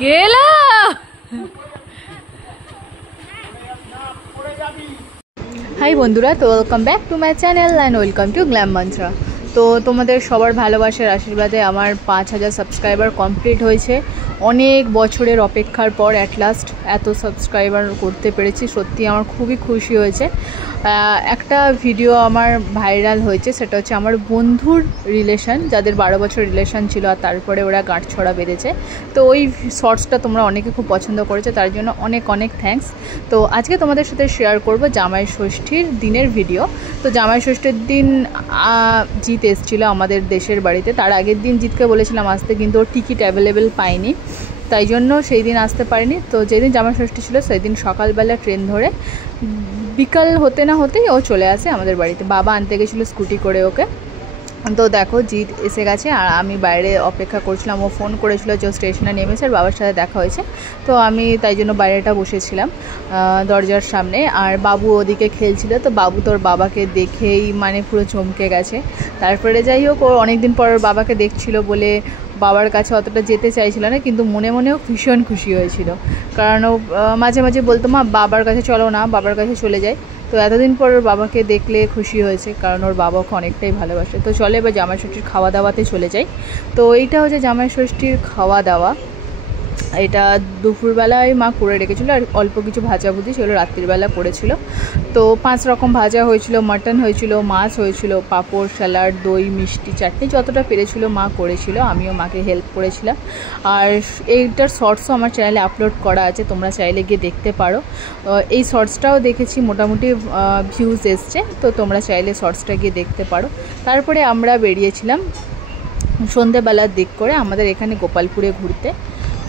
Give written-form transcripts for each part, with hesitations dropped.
কেলা হাই বন্ধুরা, তো welcome back to my channel and welcome to glam mantra. তো তোমাদের সবার ভালোবাসার আশীর্বাদে আমার 5000 সাবস্ক্রাইবার কমপ্লিট হয়েছে। অনেক বছরের অপেক্ষার পর অ্যাট লাস্ট এত সাবস্ক্রাইবার করতে পেরেছি, সত্যি আমার খুবই খুশি হয়েছে। একটা ভিডিও আমার ভাইরাল হয়েছে, সেটা হচ্ছে আমার বন্ধুর রিলেশন, যাদের 12 বছর রিলেশন ছিল আর তারপরে ওরা গাঁটছড়া বেঁধেছে। তো ওই শর্টসটা তোমরা অনেকে খুব পছন্দ করেছে, তার জন্য অনেক অনেক থ্যাঙ্কস। তো আজকে তোমাদের সাথে শেয়ার করব জামাই ষষ্ঠীর দিনের ভিডিও। তো জামাই ষষ্ঠীর দিন জিৎ এসেছিলো আমাদের দেশের বাড়িতে। তার আগের দিন জিৎকে বলেছিলাম আসতে, কিন্তু ওর টিকিট অ্যাভেলেবেল পাইনি, তাই জন্য সেই দিন আসতে পারিনি। তো যেদিন জামাই ষষ্ঠী ছিল সেই দিন সকালবেলা ট্রেন ধরে বিকাল হতে না হতেই ও চলে আসে আমাদের বাড়িতে। বাবা আনতে গেছিলো স্কুটি করে ওকে। তো দেখো জিৎ এসে গেছে আর আমি বাইরে অপেক্ষা করছিলাম। ও ফোন করেছিল যে স্টেশনে নেমেছে আর বাবার সাথে দেখা হয়েছে। তো আমি তাই জন্য বাইরেটা বসেছিলাম দরজার সামনে, আর বাবু ওদিকে খেলছিল। তো বাবু তোর বাবাকে দেখেই মানে পুরো চমকে গেছে। তারপরে যাই হোক, ও অনেকদিন পর বাবাকে দেখছিল বলে বাবার কাছে অতটা যেতে চাইছিল না, কিন্তু মনে মনেও ভীষণ খুশি হয়েছিল। কারণ ও মাঝে মাঝে বলতো মা বাবার কাছে চলো না, বাবার কাছে চলে যাই। তো এতদিন পর ওর বাবাকে দেখলে খুশি হয়েছে, কারণ ওর বাবা ওকে অনেকটাই ভালোবাসে। তো চলে এবার জামাই ষষ্ঠীর খাওয়া দাওয়াতে চলে যাই। তো এইটা হচ্ছে জামাই ষষ্ঠীর খাওয়া দাওয়া। এটা দুপুরবেলায় মা করে রেখেছিলো, আর অল্প কিছু ভাজাভুজি সেগুলো রাত্রিবেলা করেছিল। তো 5 রকম ভাজা হয়েছিল, মাটন হয়েছিল, মাছ হয়েছিল, পাঁপড়, স্যালাড, দই, মিষ্টি, চাটনি, যতটা পেরেছিল মা করেছিল। আমিও মাকে হেল্প করেছিলাম। আর এইটার শর্টসও আমার চ্যানেলে আপলোড করা আছে, তোমরা চাইলে গিয়ে দেখতে পারো। এই শর্টসটাও দেখেছি, মোটামুটি ভিউজ এসছে, তো তোমরা চাইলে শর্টসটা গিয়ে দেখতে পারো। তারপরে আমরা বেরিয়েছিলাম সন্ধেবেলার দিক করে আমাদের এখানে গোপালপুরে ঘুরতে।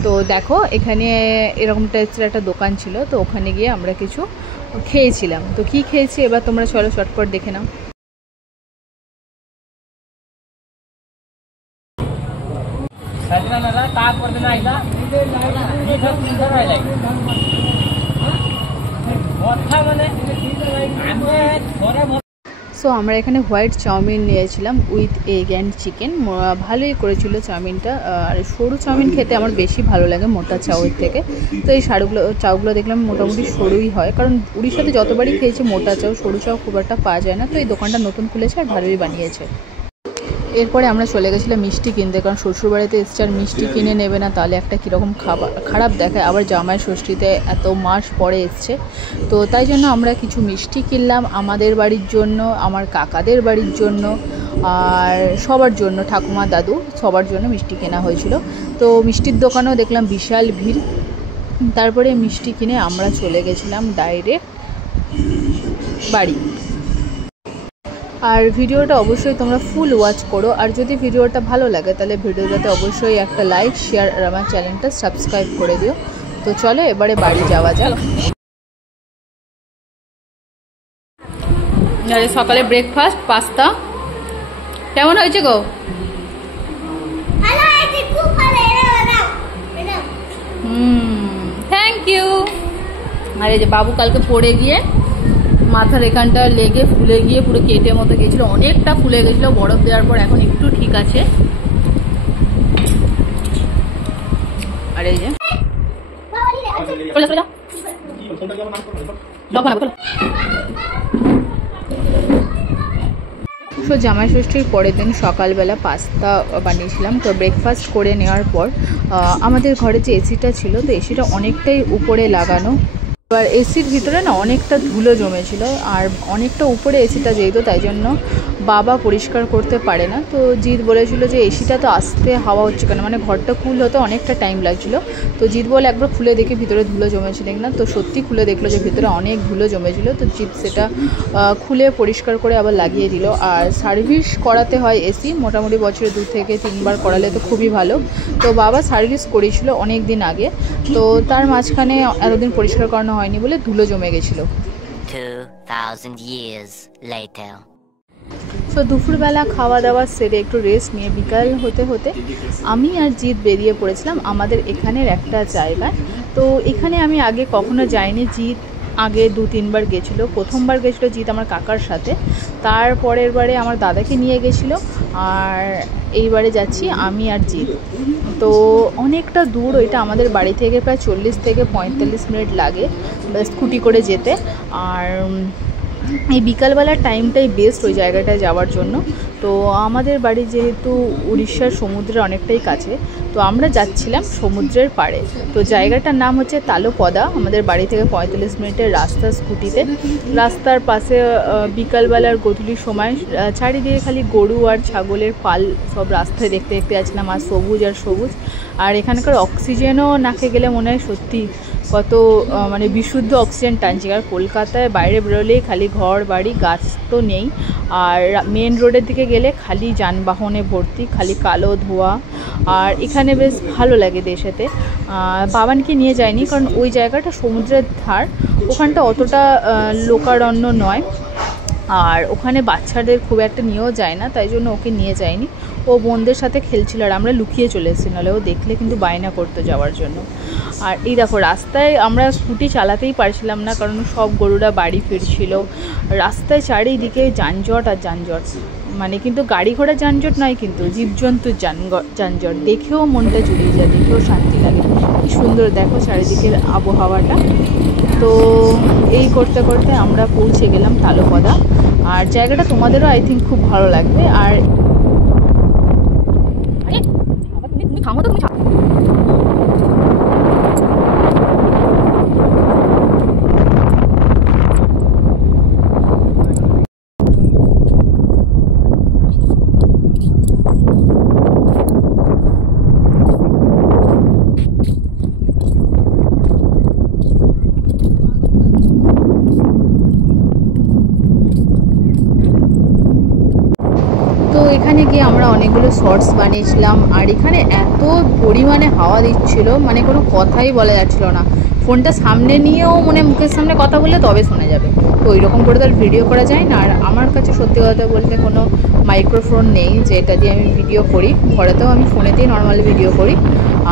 তো দেখো এখানে এরকম টাইপের একটা দোকান ছিল, তো ওখানে গিয়ে আমরা কিছু খেয়েছিলাম। তো কি খেয়েছি এবার তোমরা চলো চটপট দেখে নাও। সো আমরা এখানে হোয়াইট চাউমিন নিয়েছিলাম উইথ এগ অ্যান্ড চিকেন। ভালোই করেছিল চাউমিনটা। আর সরু চাউমিন খেতে আমার বেশি ভালো লাগে মোটা চাউয়ের থেকে। তো এই চাউগুলো দেখলাম মোটামুটি সরুই হয়, কারণ উড়িষ্যাতে যতবারই খেয়েছি মোটা চাউ, সরু চাউ খুব একটা পাওয়া যায় না। তো এই দোকানটা নতুন খুলেছে আর ভালোই বানিয়েছে। এরপরে আমরা চলে গেছিলাম মিষ্টি কিনতে, কারণ শ্বশুরবাড়িতে এসছে আর মিষ্টি কিনে নেবে না তাহলে একটা কীরকম খারাপ দেখায়। আবার জামাই ষষ্ঠীতে এত মাস পরে এসছে, তো তাই জন্য আমরা কিছু মিষ্টি কিনলাম আমাদের বাড়ির জন্য, আমার কাকাদের বাড়ির জন্য, আর সবার জন্য, ঠাকুমা দাদু সবার জন্য মিষ্টি কেনা হয়েছিল। তো মিষ্টির দোকানেও দেখলাম বিশাল ভিড়। তারপরে মিষ্টি কিনে আমরা চলে গেছিলাম ডাইরেক্ট বাড়ি। আর ভিডিওটা অবশ্যই তোমরা ফুল ওয়াচ করো, আর যদি ভিডিওটা ভালো লাগে তাহলে ভিডিওটাতে অবশ্যই একটা লাইক, শেয়ার আর আমার চ্যানেলটা সাবস্ক্রাইব করে দিও। তো চলো এবারে বাড়ি যাওয়া যাক। সকালে ব্রেকফাস্ট পাস্তা কেমন হয়েছে গো? Thank you. আর এই যে বাবু কালকে পড়ে গিয়ে মাথার এখানটা লেগে ফুলে গিয়ে পুরো কেটে মতো গিয়েছিল, অনেকটা ফুলে গেছিলো। বরফ দেওয়ার পর এখন একটু ঠিক আছে। আর এই যে সো জামাই ষষ্ঠীর পরের দিন সকালবেলা পাস্তা বানিয়েছিলাম। তো ব্রেকফাস্ট করে নেওয়ার পর আমাদের ঘরে যে এসিটা ছিল, তো এসিটা অনেকটাই উপরে লাগানো। এবার এসির ভিতরে না অনেকটা ধুলো জমেছিল, আর অনেকটা উপরে এসিটা যেহেতু, তাই জন্য বাবা পরিষ্কার করতে পারে না। তো জিৎ বলেছিল যে এসিটা তো আস্তে হাওয়া হচ্ছে কেন, মানে ঘরটা কুল হতে অনেকটা টাইম লাগছিলো। তো জিৎ বলে একবার খুলে দেখি ভিতরে ধুলো জমেছিল কিনা। তো সত্যি খুলে দেখলো যে ভিতরে অনেক ধুলো জমেছিল। তো জিৎ সেটা খুলে পরিষ্কার করে আবার লাগিয়ে দিল। আর সার্ভিস করাতে হয় এসি, মোটামুটি বছরে 2 থেকে 3 বার করালে তো খুবই ভালো। তো বাবা সার্ভিস করেছিল অনেক দিন আগে, তো তার মাঝখানে এতদিন পরিষ্কার করানো হয়নি বলে ধুলো জমে গেছিলো। 2000 years later. সো দুপুরবেলা খাওয়া দাওয়া সেরে একটু রেস্ট নিয়ে বিকাল হতে হতে আমি আর জিৎ বেরিয়ে পড়েছিলাম আমাদের এখানের একটা জায়গায়। তো এখানে আমি আগে কখনো যাইনি, জিৎ আগে 2-3 বার গেছিলো। প্রথমবার গেছিলো জিৎ আমার কাকার সাথে, তারপরের বারে আমার দাদাকে নিয়ে গেছিলো, আর এইবারে যাচ্ছি আমি আর জিৎ। তো অনেকটা দূর, ওইটা আমাদের বাড়ি থেকে প্রায় 40 থেকে 45 মিনিট লাগে স্কুটি করে যেতে। আর এই বিকালবেলার টাইমটাই বেস্ট ওই জায়গাটায় যাওয়ার জন্য। তো আমাদের বাড়ি যেহেতু উড়িষ্যার সমুদ্রের অনেকটাই কাছে, তো আমরা যাচ্ছিলাম সমুদ্রের পাড়ে। তো জায়গাটার নাম হচ্ছে তালপদা। আমাদের বাড়ি থেকে 45 মিনিটের রাস্তা স্কুটিতে। রাস্তার পাশে বিকালবেলার গধূলির সময় চারিদিকে খালি গরু আর ছাগলের পাল সব রাস্তায় দেখতে দেখতে যাচ্ছিলাম, আর সবুজ আর সবুজ। আর এখানকার অক্সিজেনও নাকে গেলে মনে হয় সত্যি কত মানে বিশুদ্ধ অক্সিজেন টানছে। আর কলকাতায় বাইরে বেরোলেই খালি ঘর বাড়ি, গাছ তো নেই। আর মেন রোডের দিকে গেলে খালি যানবাহনে ভর্তি, খালি কালো ধোঁয়া। আর এখানে বেশ ভালো লাগে দেশেতে। বাবানকে নিয়ে যায়নি, কারণ ওই জায়গাটা সমুদ্রের ধার, ওখানটা অতটা লোকারণ্য নয়, আর ওখানে বাচ্চাদের খুব একটা নিয়েও যায় না, তাই জন্য ওকে নিয়ে যায়নি। ও বোনদের সাথে খেলছিল, আর আমরা লুকিয়ে চলে এসেছি, নাহলে ও দেখলে কিন্তু বায়না করতো যাওয়ার জন্য। আর এই দেখো রাস্তায় আমরা স্কুটি চালাতেই পারছিলাম না, কারণ সব গরুরা বাড়ি ফিরছিল। রাস্তায় চারিদিকে যানজট আর যানজট, মানে কিন্তু গাড়ি ঘোড়া যানজট নয়, কিন্তু জীবজন্তুর যানজট। দেখেও মনটা জুড়িয়ে যায়, দেখেও শান্তি লাগে। কি সুন্দর দেখো চারিদিকের আবহাওয়াটা। তো এই করতে করতে আমরা পৌঁছে গেলাম তালপদা। আর জায়গাটা তোমাদেরও আই থিঙ্ক খুব ভালো লাগবে। আর থামো তো, তুমি এখানে গিয়ে আমরা অনেকগুলো শর্টস বানিয়েছিলাম। আর এখানে এত পরিমাণে হাওয়া দিচ্ছিল, মানে কোনো কথাই বলা যাচ্ছিল না। ফোনটা সামনে নিয়েও মানে মুখের সামনে কথা বললে তবে শোনা যাবে, তো ওইরকম করে তো আর ভিডিও করা যায় না। আর আমার কাছে সত্যি কথা বলতে কোনো মাইক্রোফোন নেই যে এটা দিয়ে আমি ভিডিও করি। ঘরেতেও আমি ফোনেতেই নর্মালি ভিডিও করি,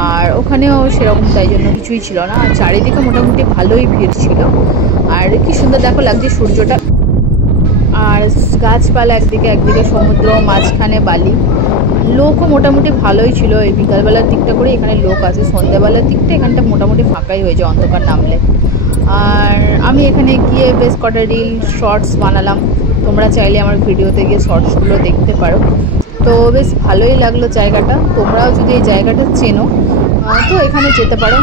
আর ওখানেও সেরকম তাই জন্য কিছুই ছিল না। আর চারিদিকে মোটামুটি ভালোই ভিড় ছিল। আর কি সুন্দর দেখো লাগছে সূর্যটা, আর গাছপালা একদিকে, একদিকে সমুদ্র, মাঝখানে বালি। লোকও মোটামুটি ভালোই ছিল। এই বিকালবেলার দিকটা করে এখানে লোক আছে, সন্ধ্যাবেলার দিকটা এখানটা মোটামুটি ফাঁকাই হয়ে যায় অন্ধকার নামলে। আর আমি এখানে গিয়ে বেশ কটা রিল শর্টস বানালাম, তোমরা চাইলে আমার ভিডিওতে গিয়ে শর্টসগুলো দেখতে পারো। তো বেশ ভালোই লাগলো জায়গাটা। তোমরাও যদি এই জায়গাটা চেনো তো এখানে যেতে পারো।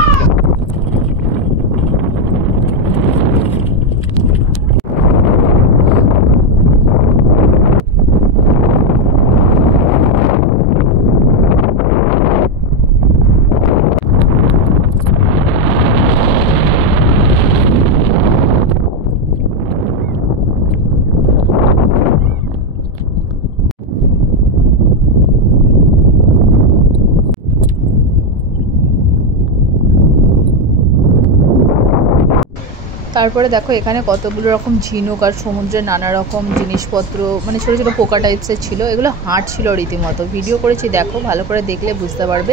তারপরে দেখো এখানে কতগুলো রকম ঝিনুক আর সমুদ্রের নানা রকম জিনিসপত্র, মানে ছোটো ছোটো পোকা টাইপসের ছিল। এগুলো হাঁট ছিল রীতিমতো, ভিডিও করেছি দেখো, ভালো করে দেখলে বুঝতে পারবে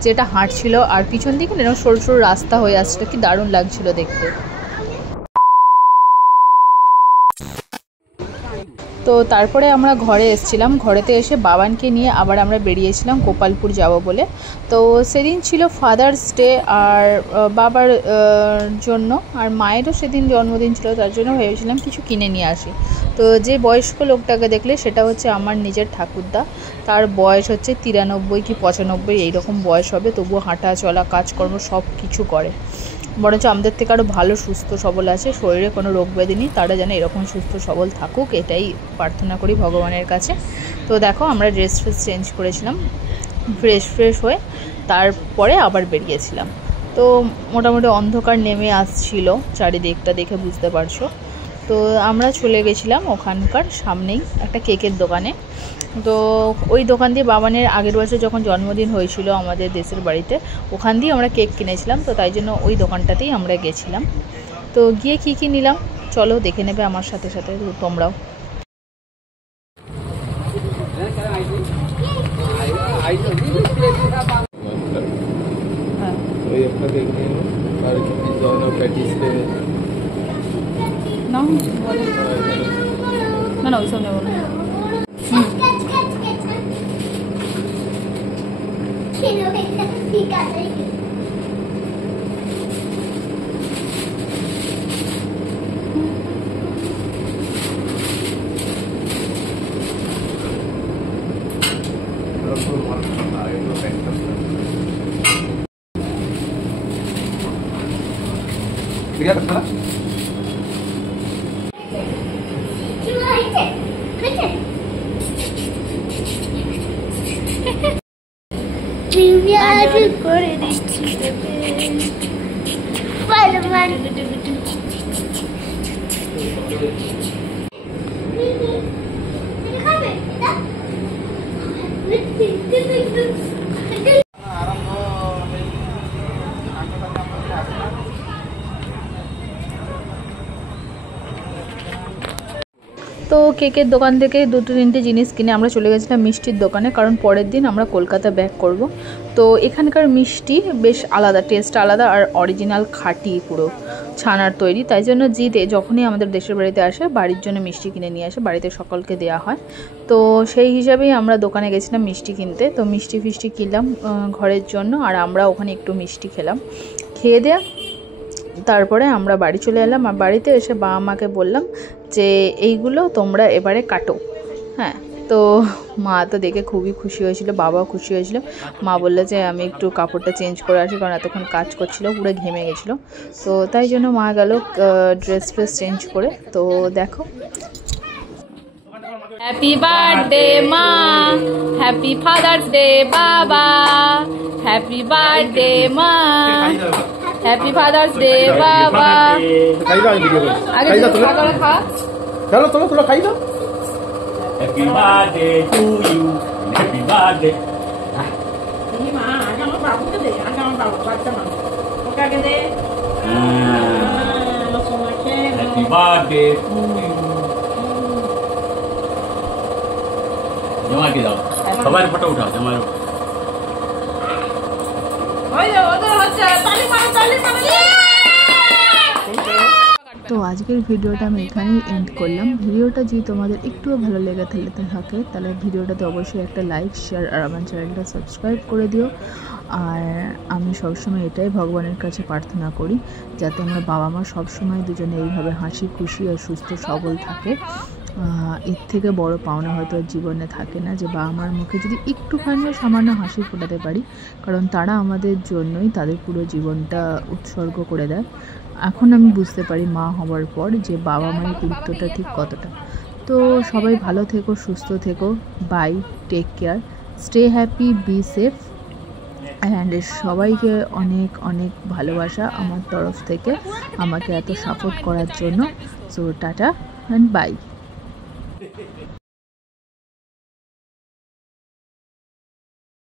যে এটা হাঁট ছিল। আর পিছন দিকে এরকম সরু সরু রাস্তা হয়ে আসছিলো, কি দারুণ লাগছিল দেখতে। তো তারপরে আমরা ঘরে এসেছিলাম, ঘরেতে এসে বাবানকে নিয়ে আবার আমরা বেরিয়েছিলাম গোপালপুর যাব বলে। তো সেদিন ছিল ফাদার্স ডে আর বাবার জন্য, আর মায়েরও সেদিন জন্মদিন ছিল, তার জন্য ভেবেছিলাম কিছু কিনে নিয়ে আসি। তো যে বয়স্ক লোকটাকে দেখলে সেটা হচ্ছে আমার নিজের ঠাকুরদা। তার বয়স হচ্ছে 93 কি 95 এইরকম বয়স হবে, তবুও হাঁটা চলা কাজকর্ম সব কিছু করে। বরঞ্চ আমাদের থেকে আরও ভালো সুস্থ সবল আছে, শরীরে কোনো রোগ ব্যাধি নেই। তারা যেন এরকম সুস্থ সবল থাকুক, এটাই প্রার্থনা করি ভগবানের কাছে। তো দেখো আমরা ড্রেস চেঞ্জ করেছিলাম, ফ্রেশ হয়ে তারপরে আবার বেরিয়েছিলাম। তো মোটামুটি অন্ধকার নেমে আসছিল, চারিদিকটা দেখে বুঝতে পারছো। তো আমরা চলে গেছিলাম ওখানকার সামনেই একটা কেকের দোকানে। তো ওই দোকান দিয়ে বাবানের আগের বছর যখন জন্মদিন হয়েছিল আমাদের দেশের বাড়িতে, ওখান দিয়ে আমরা কেক কিনেছিলাম। তো তাই জন্য ওই দোকানটাতেই আমরা গেছিলাম। তো গিয়ে কী নিলাম চলো দেখে নেবে আমার সাথে সাথে তোমরাও। না না ওইসব নেবো না। করে দিচ্ছি তো কেকের দোকান থেকে দুটো তিনটে জিনিস কিনে আমরা চলে গেছিলাম মিষ্টির দোকানে, কারণ পরের দিন আমরা কলকাতা ব্যাক করব। তো এখানকার মিষ্টি বেশ আলাদা, টেস্ট আলাদা, আর অরিজিনাল খাঁটি পুরো ছানার তৈরি। তাই জন্য জিতে যখনই আমাদের দেশের বাড়িতে আসে বাড়ির জন্য মিষ্টি কিনে নিয়ে আসে, বাড়িতে সকলকে দেওয়া হয়। তো সেই হিসাবেই আমরা দোকানে গেছিলাম মিষ্টি কিনতে। তো মিষ্টি ফিষ্টি কিনলাম ঘরের জন্য, আর আমরা ওখানে একটু মিষ্টি খেলাম। খেয়ে দেয়া তারপরে আমরা বাড়ি চলে এলাম। আর বাড়িতে এসে বাবা মাকে বললাম যে এইগুলো তোমরা এবারে কাটো। হ্যাঁ, তো মা তো দেখে খুবই খুশি হয়েছিল, বাবাও খুশি হয়েছিল। মা বললে যে আমি একটু কাপড়টা চেঞ্জ করে আসি, কারণ এতক্ষণ কাজ করছিল, পুরো ঘেমে গেছিলো। তো তাই জন্য মা গেল ড্রেস ফ্রেস চেঞ্জ করে। তো দেখো, হ্যাপি বার্থডে মা, হ্যাপি ফাদার্স ডে বাবা, হ্যাপি বার্থডে মা, হ্যাপি ফাদার্স ডে বাবা। আগে খা, চলো চলো তোরা খাই দাও। Happy birthday to you, happy birthday. এই মা আগে আমার বাবুকে দে, আগে আমার বাবু বাচ্চা মা ওকে আগে দে। Happy birthday to you. জামাইকে দাও, সবার ফটো উঠাও জামাই। তো আজকের ভিডিওটা আমি এখানেই এন্ড করলাম। ভিডিওটা যদি তোমাদের একটুও ভালো লেগে থাকে তাহলে ভিডিওটাতে অবশ্যই একটা লাইক, শেয়ার আর আমার চ্যানেলটা সাবস্ক্রাইব করে দিও। আর আমি সবসময় এটাই ভগবানের কাছে প্রার্থনা করি যাতে আমার বাবা মা সবসময় দুজনে এইভাবে হাসি খুশি আর সুস্থ সবল থাকে। এর থেকে বড় পাওনা হয়তো জীবনে থাকে না, যে বাবা মার মুখে যদি একটুখানিও সামান্য হাসি ফোটাতে পারি, কারণ তারা আমাদের জন্যই তাদের পুরো জীবনটা উৎসর্গ করে দেয়। এখন আমি বুঝতে পারি মা হওয়ার পর যে বাবা মায়ের গুরুত্বটা ঠিক কতটা। তো সবাই ভালো থেকো, সুস্থ থেকো, bye, take care, stay happy, be safe, and সবাইকে অনেক অনেক ভালোবাসা আমার তরফ থেকে আমাকে এত সাপোর্ট করার জন্য। So tata and by.